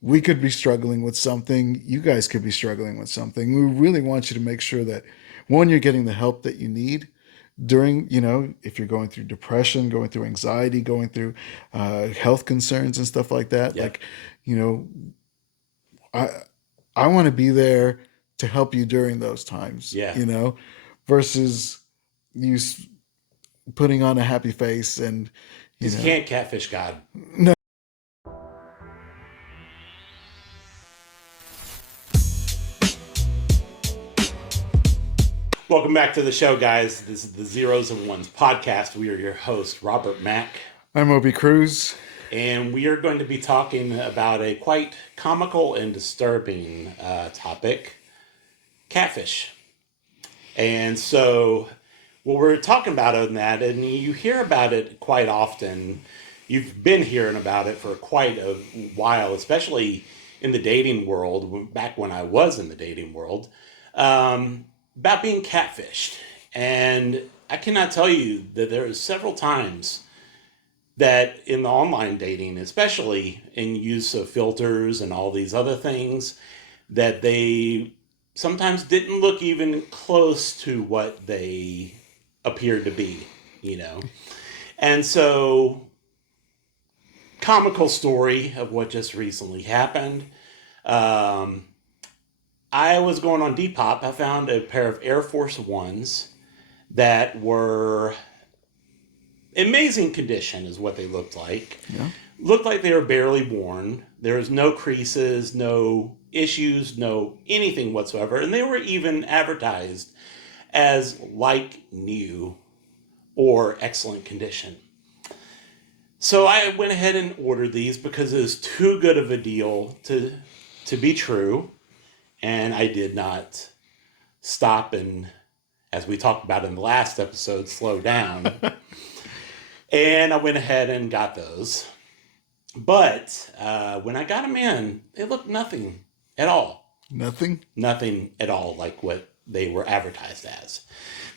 we could be struggling with something. You guys could be struggling with something. We really want you to make sure that, one, you're getting the help that you need during, if you're going through depression, going through anxiety, going through health concerns and stuff like that. Yeah. Like, you know, I I want to be there to help you during those times, Yeah. versus you putting on a happy face and, you Because you know, can't catfish God. no. Welcome back to the show, guys. This is the Zeros and Ones podcast. We are your host, Robert Mack, I'm Obi Cruz. and we are going to be talking about a quite comical and disturbing topic, catfish. And so, what we're talking about on that, and you hear about it quite often. You've been hearing about it for quite a while, especially in the dating world, back when I was in the dating world, about being catfished. And I cannot tell you that there are several times that in the online dating, especially in use of filters and all these other things, that they sometimes didn't look even close to what they appeared to be. And so, comical story of what just recently happened. Um, I was going on Depop. I found a pair of Air Force Ones that were amazing condition, is what they looked like. Yeah. Looked like they were barely worn. There was no creases, no issues, no anything whatsoever. And they were even advertised as like new or excellent condition. So I went ahead and ordered these because it was too good of a deal to be true. And I did not stop and, as we talked about in the last episode, slow down. And I went ahead and got those. But when I got them in, they looked nothing at all. Nothing. Nothing at all like what they were advertised as.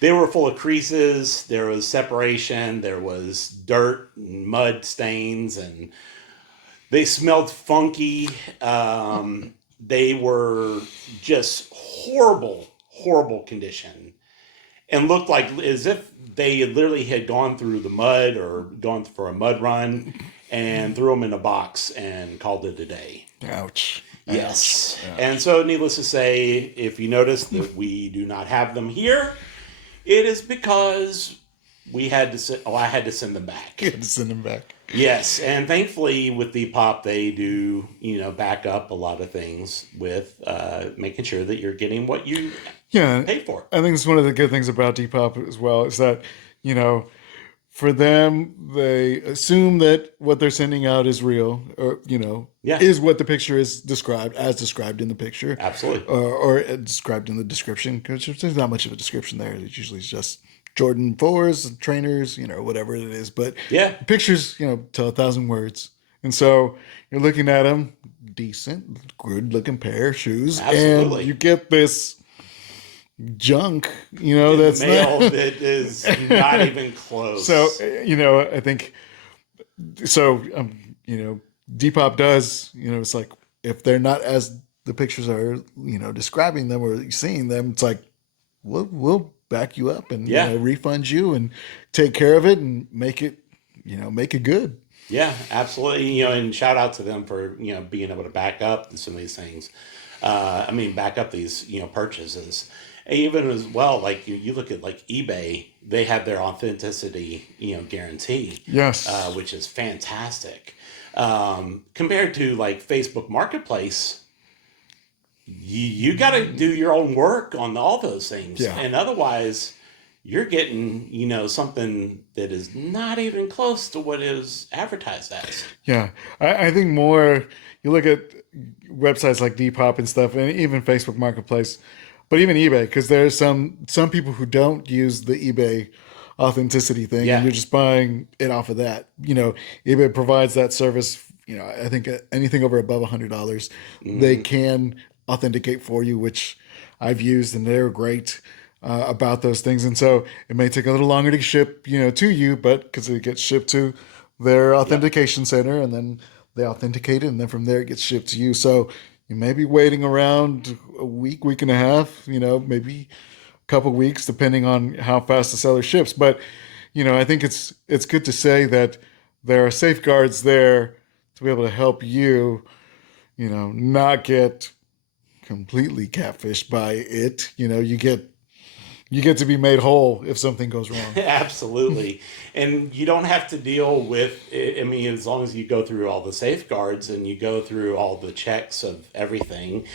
They were full of creases. There was separation. There was dirt and mud stains, and they smelled funky. They were just horrible, horrible condition, and looked like as if they literally had gone through the mud or gone for a mud run and threw them in a box and called it a day. Ouch. Yes. Ouch. And so, needless to say, if you notice that we do not have them here, it is because I had to send them back. You had to send them back. Yes, and thankfully with Depop they do, back up a lot of things with making sure that you're getting what you paid for. I think it's one of the good things about Depop as well is that, for them, they assume that what they're sending out is real, or, is what the picture is described in the picture. Absolutely. Or described in the description, because there's not much of a description there. It's usually just Jordan 4s, trainers, whatever it is. But yeah, pictures, tell 1,000 words. And so you're looking at them, decent, good looking pair of shoes. Absolutely. And you get this junk, that's mail that is not even close. So, I think, so, Depop does, it's like, if they're not as the pictures are, describing them or seeing them, it's like, we'll back you up and refund you and take care of it and make it good. Yeah, absolutely. And shout out to them for, being able to back up some of these things. Back up these, purchases. Even as well, like you look at like eBay, they have their authenticity, guarantee. Yes. Which is fantastic. Compared to like Facebook Marketplace, you got to do your own work on all those things. Yeah. And otherwise, you're getting, something that is not even close to what is advertised as. Yeah. I think more, you look at websites like Depop and stuff, and even Facebook Marketplace, but even eBay, because there's some people who don't use the eBay authenticity thing, and you're just buying it off of that. eBay provides that service. I think anything over above $100, they can authenticate for you, which I've used, and they're great about those things. And so it may take a little longer to ship, to you, but because it gets shipped to their authentication center, and then they authenticate it, and then from there it gets shipped to you. So you may be waiting around a week, week and a half, maybe a couple weeks, depending on how fast the seller ships. But I think it's good to say that there are safeguards there to be able to help you, not get completely catfished by it. You get to be made whole if something goes wrong. Absolutely. And you don't have to deal with, I mean, as long as you go through all the safeguards and you go through all the checks of everything,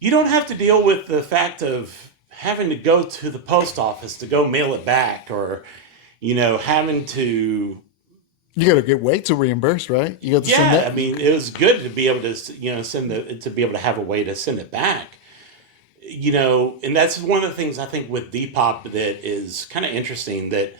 you don't have to deal with the fact of having to go to the post office to go mail it back, or, having to. You got to wait to reimburse, right? You got to send Yeah, that. I mean, it was good to be able to, to be able to have a way to send it back. And that's one of the things I think with Depop that is kind of interesting, that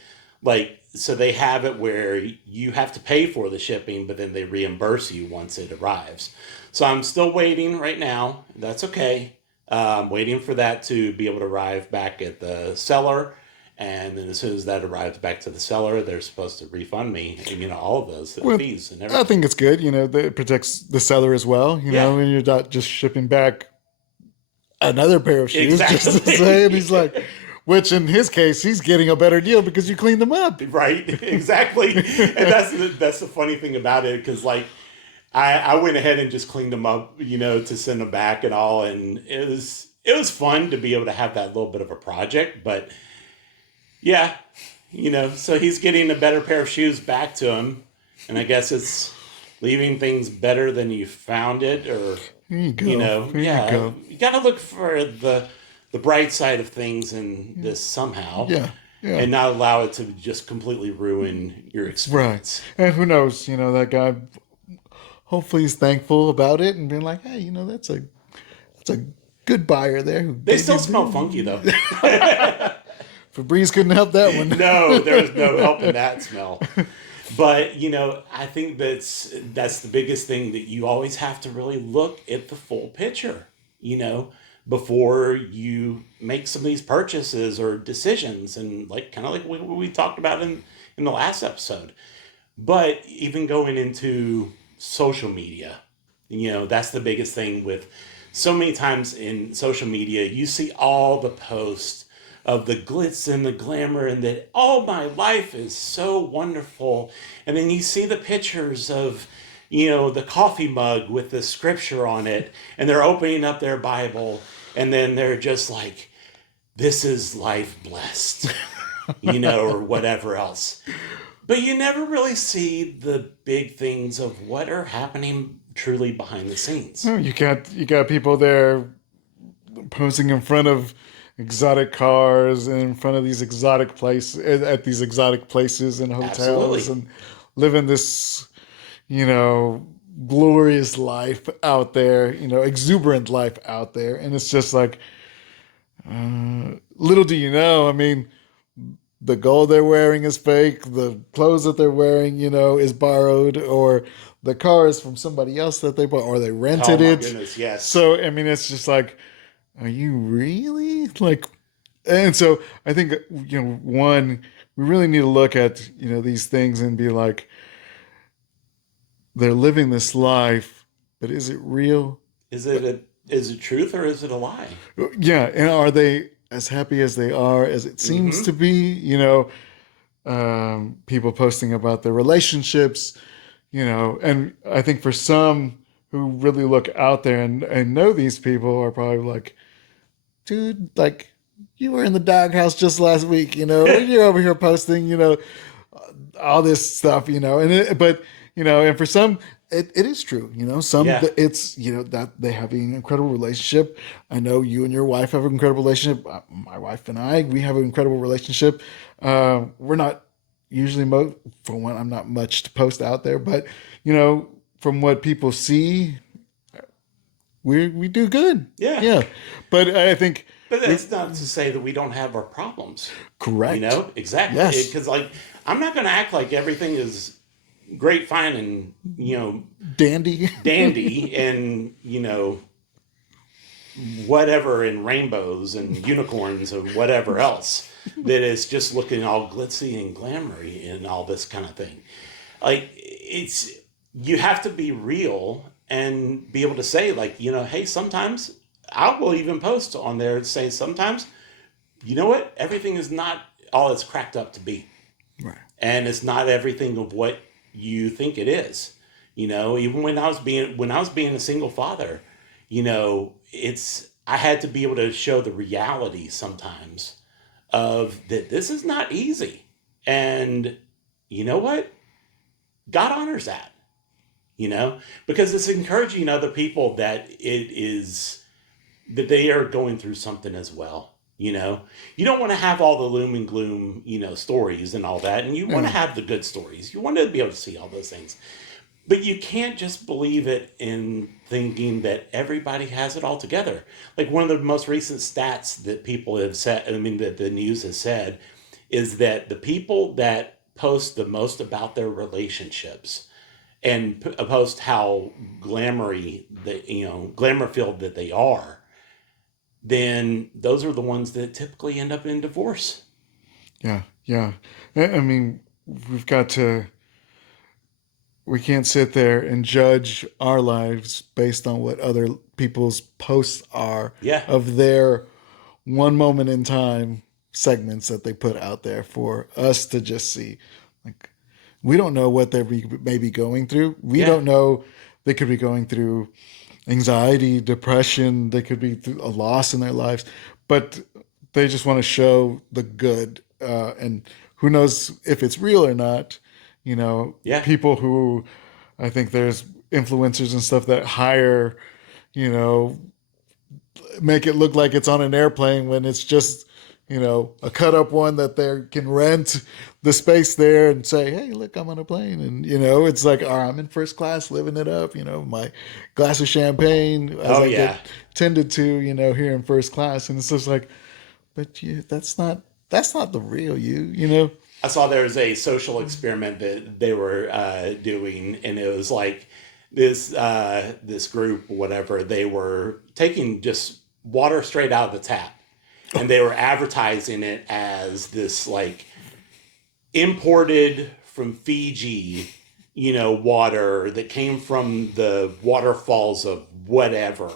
so they have it where you have to pay for the shipping, but then they reimburse you once it arrives. So I'm still waiting right now. That's okay. Waiting for that to be able to arrive back at the seller. And then as soon as that arrives back to the seller, they're supposed to refund me, all of those fees and everything. I think it's good, that it protects the seller as well, Yeah. and you're not just shipping back another pair of shoes, Exactly. just to say. And he's like, which in his case, he's getting a better deal because you cleaned them up. Right, exactly. And that's the funny thing about it, because I went ahead and just cleaned them up, to send them back and all, and it was fun to be able to have that little bit of a project. But yeah, so he's getting a better pair of shoes back to him, and I guess it's leaving things better than you found it, or There you go. There yeah, you go. you got to look for the bright side of things in this somehow. Yeah. Yeah. And not allow it to just completely ruin your experience. Right. And who knows, that guy hopefully he's thankful about it and being like, hey, that's a good buyer there. They still smell funky though. Febreze couldn't help that one. No, there's no helping that smell. But, I think that's the biggest thing, that you always have to really look at the full picture, before you make some of these purchases or decisions, and kind of like what we talked about in the last episode. But even going into social media, that's the biggest thing. With so many times in social media, you see all the posts of the glitz and the glamour, and that, oh, my life is so wonderful. And then you see the pictures of, the coffee mug with the scripture on it, and they're opening up their Bible, and then they're just like, this is life blessed, or whatever else. But you never really see the big things of what are happening truly behind the scenes. You got people there posing in front of exotic cars and in front of these exotic places, at these exotic places and hotels. Absolutely. And living this, glorious life out there, exuberant life out there. And it's just like, little do you know, I mean, the gold they're wearing is fake, the clothes that they're wearing, is borrowed, or the car is from somebody else that they bought, or they rented it. Goodness, yes. So, I mean, it's just like, are you really and so I think, one, we really need to look at, these things and be like, they're living this life, but is it real? Is it truth, or is it a lie? Yeah. And are they as happy as they are, as it seems to be? People posting about their relationships, and I think for some who really look out there and know these people are probably like, dude, you were in the doghouse just last week, you're over here posting, all this stuff, and for some, it is true, some, it's, that they have an incredible relationship. I know you and your wife have an incredible relationship. My wife and we have an incredible relationship. We're not usually, for one, I'm not much to post out there, but, from what people see, we do good. Yeah. Yeah. But I think, But that's not to say that we don't have our problems. correct. Exactly. Yes. Because I'm not going to act like everything is great, fine, and Dandy. dandy, and whatever, and rainbows and unicorns and whatever else, that is just looking all glitzy and glamoury and all this kind of thing. you have to be real and be able to say, like, hey, sometimes I will even post on there saying sometimes, you know what, everything is not all it's cracked up to be. Right. And it's not everything of what you think it is. Even when I was being a single father, it's I had to be able to show the reality sometimes of that this is not easy. And you know what? God honors that, because it's encouraging other people that it is that they are going through something as well. You don't want to have all the loom and gloom, stories and all that, and you want to Yeah. have the good stories. You want to be able to see all those things, but you can't just believe it in thinking that everybody has it all together. Like one of the most recent stats that people have said, I mean, that the news has said, is that the people that post the most about their relationships and post how glamour filled that they are, then those are the ones that typically end up in divorce. Yeah. Yeah. I mean, we've got to, we can't sit there and judge our lives based on what other people's posts are Yeah, of their one moment in time segments that they put out there for us to just see. Like, we don't know what they may be going through. We yeah, don't know. They could be going through anxiety, depression. They could be through a loss in their lives, but they just want to show the good. And who knows if it's real or not? yeah, People who, I think there's influencers and stuff that hire, you know, make it look like it's on an airplane when it's just, a cut up one that they can rent the space there and say, hey, look, I'm on a plane. And, it's like, oh, I'm in first class living it up, my glass of champagne as oh I yeah. get tended to, here in first class. And it's just like, but that's not the real you. I saw there was a social experiment that they were doing, and it was like this group, whatever. They were taking just water straight out of the tap, and they were advertising it as this like imported from Fiji, water that came from the waterfalls of whatever,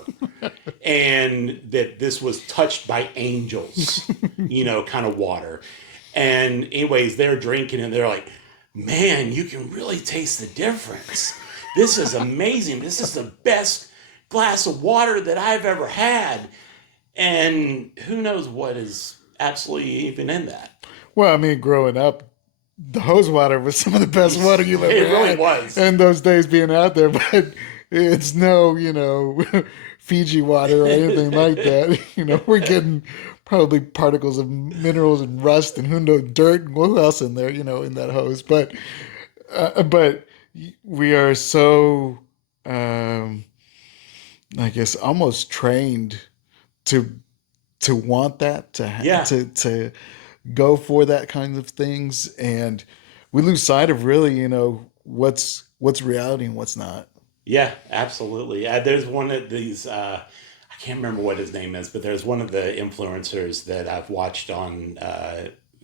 and that this was touched by angels, kind of water. And anyways, they're drinking and they're like, man, you can really taste the difference. This is amazing. This is the best glass of water that I've ever had. And who knows what is absolutely even in that. Well, I mean, growing up, the hose water was some of the best water you've ever It really had, was. and those days being out there, but it's no, Fiji water or anything like that. We're getting probably particles of minerals and rust and who knows, dirt and what else in there, in that hose. But we are so, um, I guess, almost trained to want that Yeah. to go for that kind of things, and we lose sight of really what's reality and what's not. Yeah, absolutely. There's one of these, I can't remember what his name is, but there's one of the influencers that I've watched on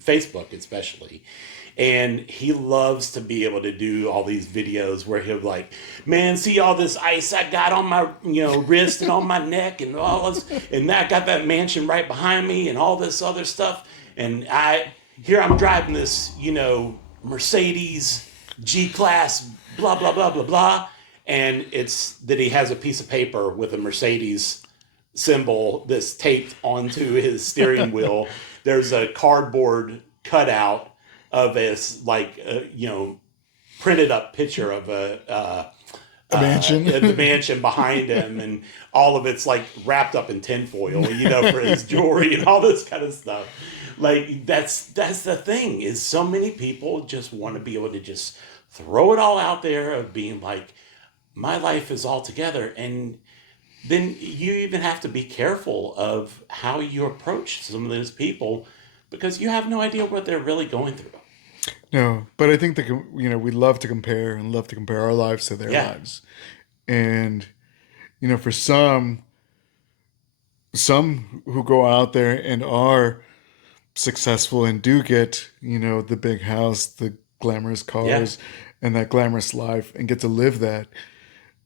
Facebook, especially. And he loves to be able to do all these videos where he'll be like, man, see all this ice I got on my, wrist and on my neck and all this, and I got that mansion right behind me and all this other stuff. And I'm driving this, Mercedes G-Class, blah, blah, blah, blah, blah. And it's that he has a piece of paper with a Mercedes symbol that's taped onto his steering wheel. There's a cardboard cutout of this, like, printed up picture of A mansion. the mansion behind him, and all of it's like wrapped up in tinfoil, for his jewelry and all this kind of stuff. Like that's the thing is so many people just want to be able to just throw it all out there of being like, my life is all together, and then you even have to be careful of how you approach some of those people because you have no idea what they're really going through. No, but I think that we love to compare and love to compare our lives to their Yeah, lives, and for some who go out there and are successful and do get the big house, the glamorous yeah, cars, and that glamorous life and get to live that,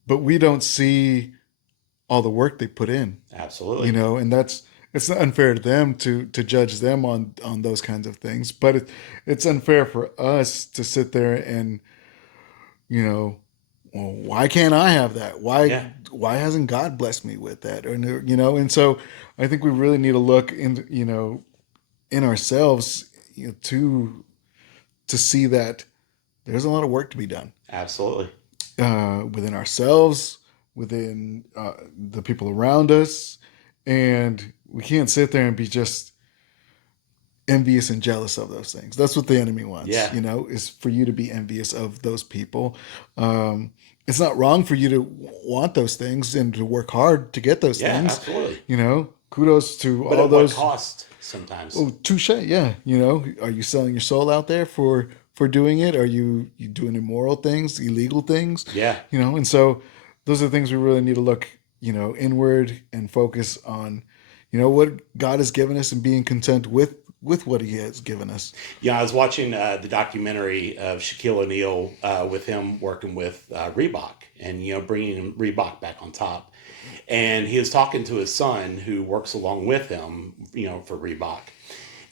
but we don't see all the work they put in, Absolutely. and that's it's unfair to them to judge them on those kinds of things, but it's unfair for us to sit there and you know well, why can't I have that? Yeah. Why hasn't God blessed me with that? Or and so I think we really need to look in in ourselves, to see that there's a lot of work to be done Absolutely. within ourselves, within the people around us, and we can't sit there and be just envious and jealous of those things. That's what the enemy wants, Yeah. is for you to be envious of those people. It's not wrong for you to want those things and to work hard to get those Yeah. things. Absolutely. Kudos to But all at what those. cost sometimes? Oh, touche. Yeah. Are you selling your soul out there for doing it? Are you doing immoral things, illegal things? Yeah. And so those are the things we really need to look, inward and focus on, what God has given us and being content with what He has given us. Yeah, I was watching the documentary of Shaquille O'Neal with him working with Reebok and bringing Reebok back on top. And he was talking to his son who works along with him, for Reebok.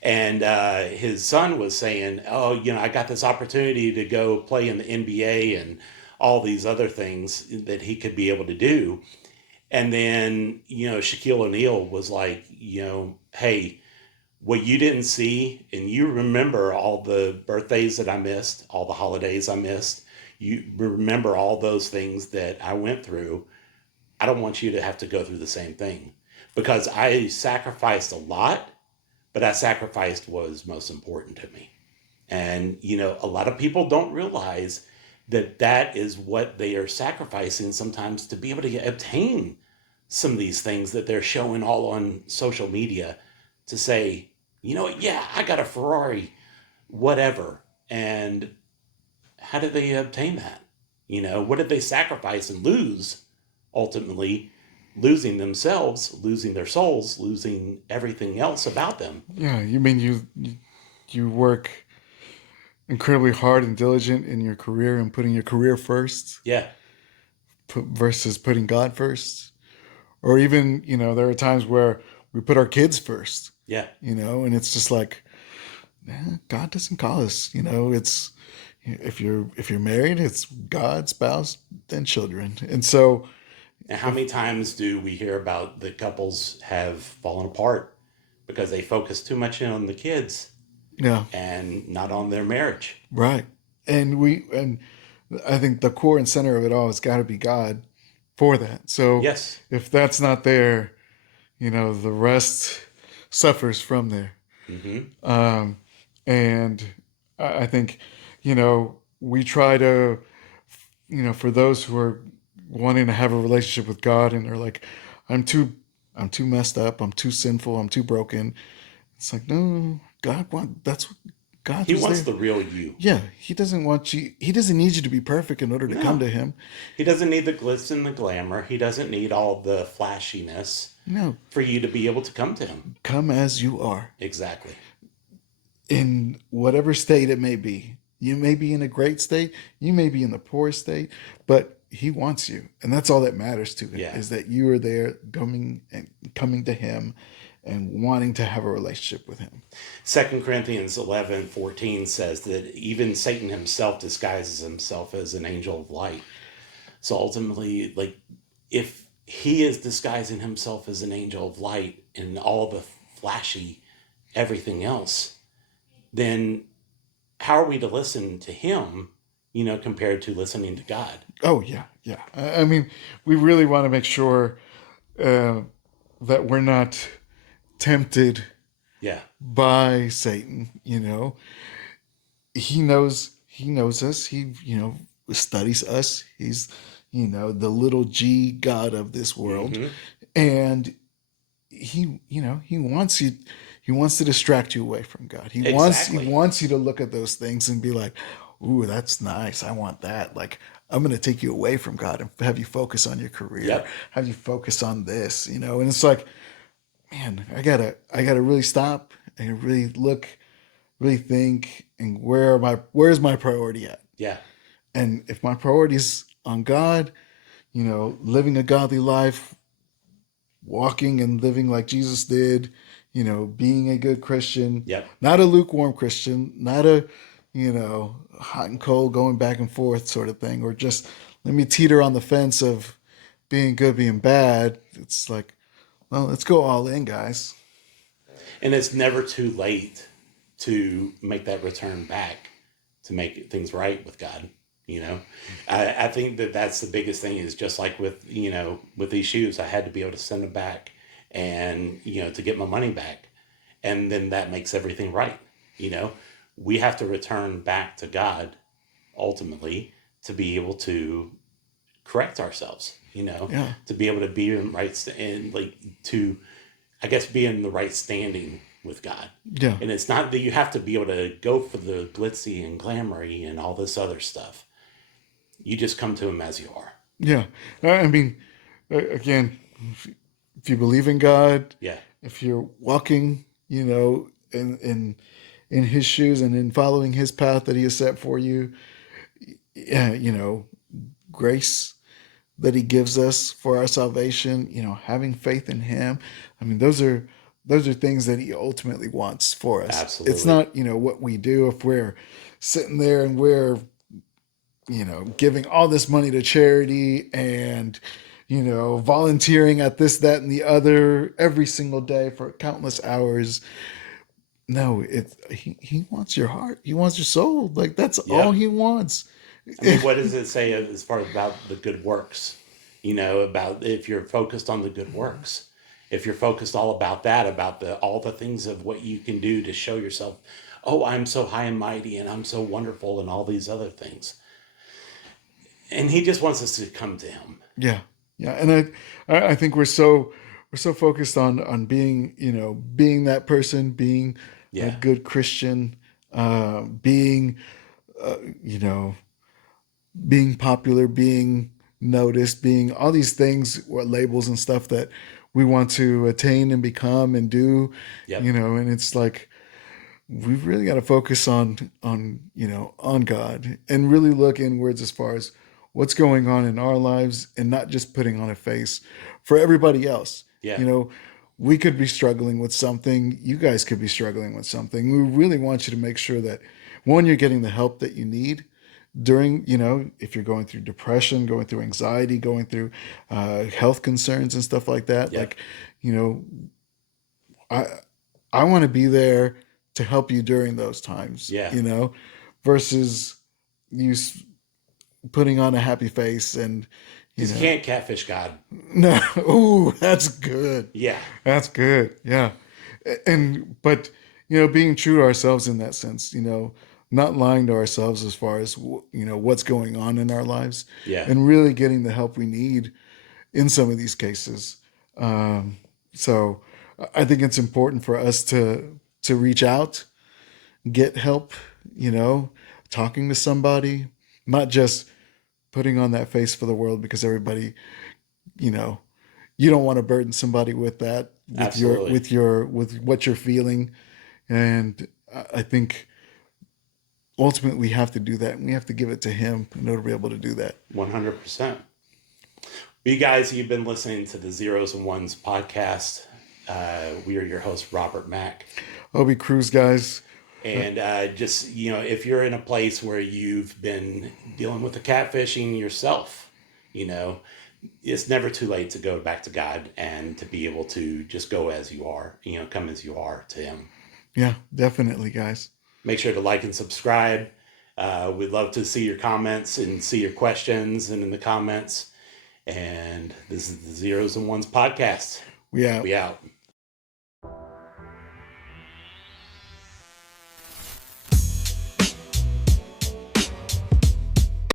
And his son was saying, "Oh, I got this opportunity to go play in the NBA and all these other things that he could be able to do." And then, Shaquille O'Neal was like, "Hey, what you didn't see, and you remember all the birthdays that I missed, all the holidays I missed. You remember all those things that I went through. I don't want you to have to go through the same thing because I sacrificed a lot, but that sacrifice was most important to me." And, a lot of people don't realize that that is what they are sacrificing sometimes to be able to obtain some of these things that they're showing all on social media to say, yeah, I got a Ferrari, whatever. And how did they obtain that? What did they sacrifice and lose ultimately? Losing themselves, losing their souls, losing everything else about them. Yeah, you mean you work incredibly hard and diligent in your career and putting your career first Yeah, versus putting God first, or even there are times where we put our kids first, yeah. and it's just like God doesn't call us. It's if you're married, it's God, spouse, then children, and so And how many times do we hear about the couples have fallen apart because they focus too much in on the kids yeah, and not on their marriage? right. And I think the core and center of it all has got to be God for that. So Yes. if that's not there, the rest suffers from there. Mm-hmm. Um, and I think, we try to, for those who are wanting to have a relationship with God and are like, I'm too, I'm too messed up, I'm too sinful, I'm too broken. It's like, no, that's what God He was wants there. the real you. Yeah, He doesn't want you. He doesn't need you to be perfect in order to come No. to Him. He doesn't need the glitz and the glamour. He doesn't need all the flashiness No, for you to be able to come to him. come as you are, Exactly. in whatever state it may be. You may be in a great state, you may be in the poorest state, but He wants you, and that's all that matters to Him. Yeah. Is that you are there, coming to Him, and wanting to have a relationship with Him. 2 Corinthians 11:14 says that even Satan himself disguises himself as an angel of light. So ultimately, like, if he is disguising himself as an angel of light and all the flashy everything else, then how are we to listen to him, compared to listening to God? Oh yeah, yeah. I mean, we really want to make sure uh, that we're not tempted Yeah, by Satan. He knows us. He studies us. He's the little G God of this world, mm-hmm. and he wants you. He wants to distract you away from God. He Exactly. wants you to look at those things and be like, "Ooh, that's nice. I want that." Like, I'm going to take you away from God and have you focus on your career, Yep. have you focus on this, and it's like, man, I gotta really stop and really look, really think, and where's my priority at? Yeah. And if my priority's on God, living a godly life, walking and living like Jesus did, being a good Christian, Yep. not a lukewarm Christian, not a, hot and cold going back and forth sort of thing, or just let me teeter on the fence of being good, being bad. It's like, well, let's go all in, guys. And it's never too late to make that return back to make things right with God. You know, I think that that's the biggest thing is just like with, with these shoes, I had to be able to send them back and, to get my money back. And then that makes everything right. You know, we have to return back to God ultimately to be able to correct ourselves, Yeah. to be able to be in and like to, I guess, be in the right standing with God. Yeah. And it's not that you have to be able to go for the glitzy and glamory and all this other stuff. You just come to him as you are. Yeah. I mean, again, if you believe in God, Yeah. if you're walking, in his shoes and in following his path that he has set for you, yeah, grace that he gives us for our salvation, having faith in him. I mean, those are things that he ultimately wants for us. It's Absolutely. not, what we do if we're sitting there and we're, giving all this money to charity and, volunteering at this, that, and the other every single day for countless hours. No, he wants your heart. He wants your soul. Like that's all Yep. he wants. I mean, what does it say as far as about the good works? About if you're focused on the good works, if you're focused all about that, about all the things of what you can do to show yourself, oh, I'm so high and mighty and I'm so wonderful and all these other things. And he just wants us to come to him. Yeah, yeah, and I think we're so focused on being being that person, being a Yeah. good Christian, being uh, you know being popular, being noticed, being all these things, what labels and stuff that we want to attain and become and do, Yep. and it's like we've really got to focus on God and really look inwards as far as what's going on in our lives and not just putting on a face for everybody else. Yeah. You know, we could be struggling with something, you guys could be struggling with something. We really want you to make sure that one, you're getting the help that you need during, if you're going through depression, going through anxiety, going through health concerns and stuff like that. Yep. Like, you know, I I want to be there to help you during those times, Yeah. versus you putting on a happy face and, you Because you know, can't catfish God. no, ooh, that's good. Yeah. That's good. Yeah. But, being true to ourselves in that sense, not lying to ourselves as far as, what's going on in our lives Yeah. and really getting the help we need in some of these cases. So I think it's important for us to reach out, get help, talking to somebody, not just putting on that face for the world because everybody, you know, you don't want to burden somebody with that, Absolutely. with what you're feeling. And I think ultimately we have to do that and we have to give it to him in order to be able to do that. 100%. You guys, you've been listening to the Zeros and Ones podcast. We are your host, Robert Mack. Obi Cruz, guys. And just, if you're in a place where you've been dealing with the catfishing yourself, you know, it's never too late to go back to God and to be able to just go as you are, come as you are to Him. Yeah, definitely, guys. Make sure to like and subscribe. We'd love to see your comments and see your questions and in the comments. And this is the Zeros and Ones podcast. We out. We out.